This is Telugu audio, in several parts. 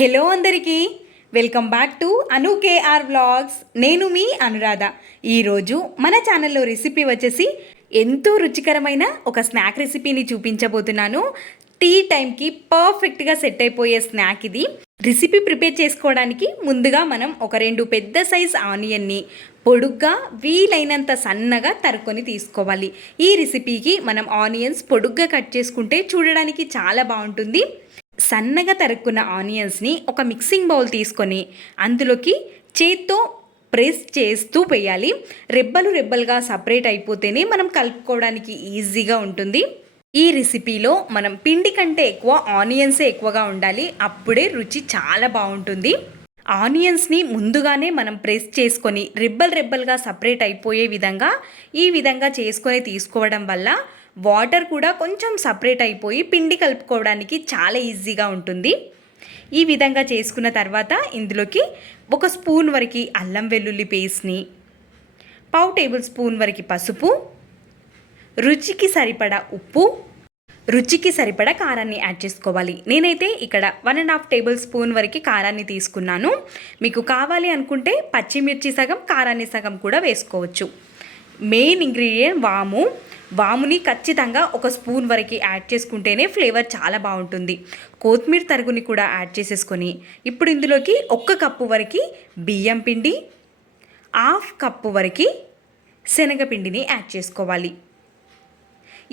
హలో అందరికీ welcome back to Anu KR vlogs. నేను మీ అనురాధ. ఈరోజు మన ఛానల్లో రెసిపీ వచ్చేసి ఎంతో రుచికరమైన ఒక స్నాక్ రెసిపీని చూపించబోతున్నాను. టీ టైంకి పర్ఫెక్ట్గా సెట్ అయిపోయే స్నాక్ ఇది. రెసిపీ ప్రిపేర్ చేసుకోవడానికి ముందుగా మనం ఒక 2 పెద్ద సైజ్ ఆనియన్ని పొడుగ్గా వీలైనంత సన్నగా తరుక్కొని తీసుకోవాలి. ఈ రెసిపీకి మనం ఆనియన్స్ పొడుగ్గా కట్ చేసుకుంటే చూడడానికి చాలా బాగుంటుంది. సన్నగా తరుక్కున్న ఆనియన్స్ని ఒక మిక్సింగ్ బౌల్ తీసుకొని అందులోకి చేత్తో ప్రెస్ చేస్తూ వేయాలి. రెబ్బలుగా సపరేట్ అయిపోతేనే మనం కలుపుకోవడానికి ఈజీగా ఉంటుంది. ఈ రెసిపీలో మనం పిండి కంటే ఎక్కువ ఆనియన్సే ఎక్కువగా ఉండాలి, అప్పుడే రుచి చాలా బాగుంటుంది. ఆనియన్స్ని ముందుగానే మనం ప్రెస్ చేసుకొని రెబ్బలుగా సపరేట్ అయిపోయే విధంగా ఈ విధంగా చేసుకొని తీసుకోవడం వల్ల వాటర్ కూడా కొంచెం సపరేట్ అయిపోయి పిండి కలుపుకోవడానికి చాలా ఈజీగా ఉంటుంది. ఈ విధంగా చేసుకున్న తర్వాత ఇందులోకి 1 స్పూన్ వరకు అల్లం వెల్లుల్లి పేస్ట్ని, 1/2 టేబుల్ స్పూన్ వరకు పసుపు, రుచికి సరిపడా ఉప్పు, రుచికి సరిపడా కారాన్ని యాడ్ చేసుకోవాలి. నేనైతే ఇక్కడ 1.5 టేబుల్ స్పూన్ వరకు కారాన్ని తీసుకున్నాను. మీకు కావాలి అనుకుంటే పచ్చిమిర్చి సగం, కారాన్ని సగం కూడా వేసుకోవచ్చు. మెయిన్ ఇంగ్రీడియంట్ వాముని ఖచ్చితంగా 1 స్పూన్ వరకు యాడ్ చేసుకుంటేనే ఫ్లేవర్ చాలా బాగుంటుంది. కొత్తిమీర తరుగుని కూడా యాడ్ చేసేసుకొని ఇప్పుడు ఇందులోకి 1 కప్పు వరకు బియ్యం పిండి, 1/2 కప్పు వరకు శనగపిండిని యాడ్ చేసుకోవాలి.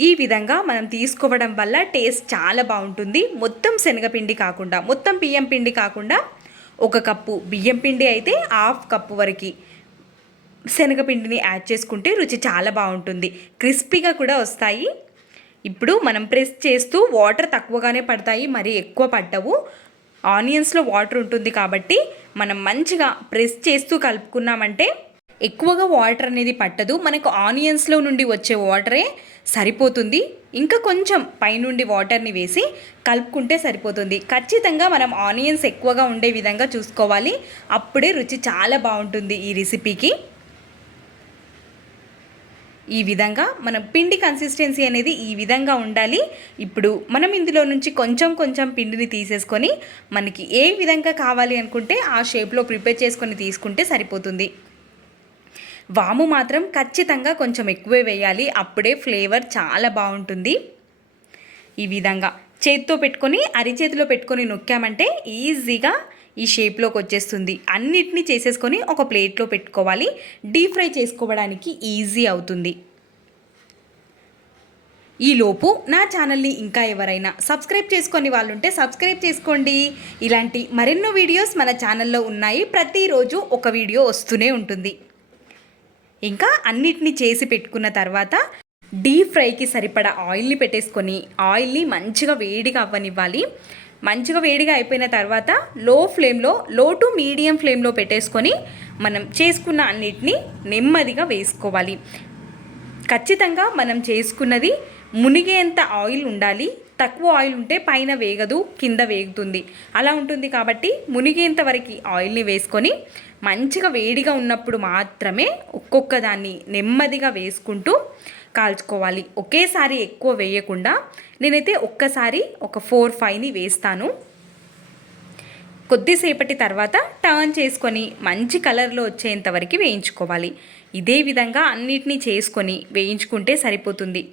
ఈ విధంగా మనం తీసుకోవడం వల్ల టేస్ట్ చాలా బాగుంటుంది. మొత్తం శనగపిండి కాకుండా, మొత్తం బియ్యం పిండి కాకుండా 1 కప్పు బియ్యం పిండి అయితే 1/2 కప్పు వరకు శనగపిండిని యాడ్ చేసుకుంటే రుచి చాలా బాగుంటుంది. క్రిస్పీగా కూడా వస్తాయి. ఇప్పుడు మనం ప్రెస్ చేస్తూ వాటర్ తక్కువగానే పడతాయి, మరి ఎక్కువ పట్టవు. ఆనియన్స్లో వాటర్ ఉంటుంది కాబట్టి మనం మంచిగా ప్రెస్ చేస్తూ కలుపుకున్నామంటే ఎక్కువగా వాటర్ అనేది పట్టదు. మనకు ఆనియన్స్లో నుండి వచ్చే వాటరే సరిపోతుంది. ఇంకా కొంచెం పైనుండి వాటర్ని వేసి కలుపుకుంటే సరిపోతుంది. ఖచ్చితంగా మనం ఆనియన్స్ ఎక్కువగా ఉండే విధంగా చూసుకోవాలి, అప్పుడే రుచి చాలా బాగుంటుంది ఈ రెసిపీకి. ఈ విధంగా మనం పిండి కన్సిస్టెన్సీ అనేది ఈ విధంగా ఉండాలి. ఇప్పుడు మనం ఇందులో నుంచి కొంచెం పిండిని తీసేసుకొని మనకి ఏ విధంగా కావాలి అనుకుంటే ఆ షేప్లో ప్రిపేర్ చేసుకొని తీసుకుంటే సరిపోతుంది. వాము మాత్రం ఖచ్చితంగా కొంచెం ఎక్కువే వేయాలి, అప్పుడే ఫ్లేవర్ చాలా బాగుంటుంది. ఈ విధంగా చేతితో పెట్టుకొని అరిచేతిలో పెట్టుకొని నొక్కామంటే ఈజీగా ఈ షేప్లోకి వచ్చేస్తుంది. అన్నిటినీ చేసేసుకొని ఒక ప్లేట్లో పెట్టుకోవాలి. డీప్ ఫ్రై చేసుకోవడానికి ఈజీ అవుతుంది. ఈలోపు నా ఛానల్ని ఇంకా ఎవరైనా సబ్స్క్రైబ్ చేసుకొని వాళ్ళుంటే సబ్స్క్రైబ్ చేసుకోండి. ఇలాంటి మరెన్నో వీడియోస్ మన ఛానల్లో ఉన్నాయి. ప్రతిరోజు ఒక వీడియో వస్తూనే ఉంటుంది. ఇంకా అన్నిటినీ చేసి పెట్టుకున్న తర్వాత డీప్ ఫ్రైకి సరిపడా ఆయిల్ని పెట్టేసుకొని ఆయిల్ని మంచిగా వేడిగా అవ్వనివ్వాలి. మంచిగా వేడిగా అయిపోయిన తర్వాత లో టు మీడియం ఫ్లేమ్లో పెట్టేసుకొని మనం చేసుకున్న అన్నిటినీ నెమ్మదిగా వేసుకోవాలి. ఖచ్చితంగా మనం చేసుకున్నది మునిగేంత ఆయిల్ ఉండాలి. తక్కువ ఆయిల్ ఉంటే పైన వేగదు, కింద వేగుతుంది. అలా ఉంటుంది కాబట్టి మునిగేంత వరకు ఆయిల్ని వేసుకొని మంచిగా వేడిగా ఉన్నప్పుడు మాత్రమే ఒక్కొక్క దాన్ని నెమ్మదిగా వేసుకుంటూ కాల్చుకోవాలి. ఒకేసారి ఎక్కువ వేయకుండా నేనైతే ఒక్కసారి ఒక 4-5ని వేస్తాను. కొద్దిసేపటి తర్వాత టర్న్ చేసుకొని మంచి కలర్లో వచ్చేంత వరకు వేయించుకోవాలి. ఇదే విధంగా అన్నిటినీ చేసుకొని వేయించుకుంటే సరిపోతుంది.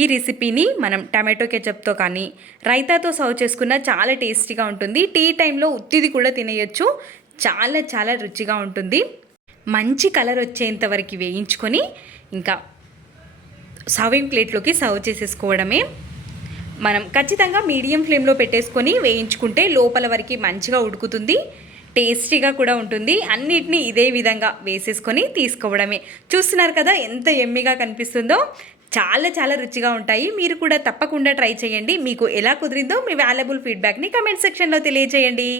ఈ రెసిపీని మనం టమాటో కెచప్తో కానీ రైతాతో సర్వ్ చేసుకున్న చాలా టేస్టీగా ఉంటుంది. టీ టైంలో ఉత్తిది కూడా తినేయచ్చు. చాలా రుచిగా ఉంటుంది. మంచి కలర్ వచ్చేంత వరకు వేయించుకొని ఇంకా సర్వింగ్ ప్లేట్లోకి సర్వ్ చేసేసుకోవడమే. మనం ఖచ్చితంగా మీడియం ఫ్లేమ్లో పెట్టేసుకొని వేయించుకుంటే లోపల వరకు మంచిగా ఉడుకుతుంది, టేస్టీగా కూడా ఉంటుంది. అన్నిటినీ ఇదే విధంగా వేసేసుకొని తీసుకోవడమే. చూస్తున్నారు కదా ఎంత ఎమ్మిగా కనిపిస్తుందో. చాలా రుచిగా ఉంటాయి. మీరు కూడా తప్పకుండా ట్రై చేయండి. మీకు ఎలా కుదిరిందో మీ వాల్యుబుల్ ఫీడ్బ్యాక్ని కమెంట్ సెక్షన్లో తెలియజేయండి.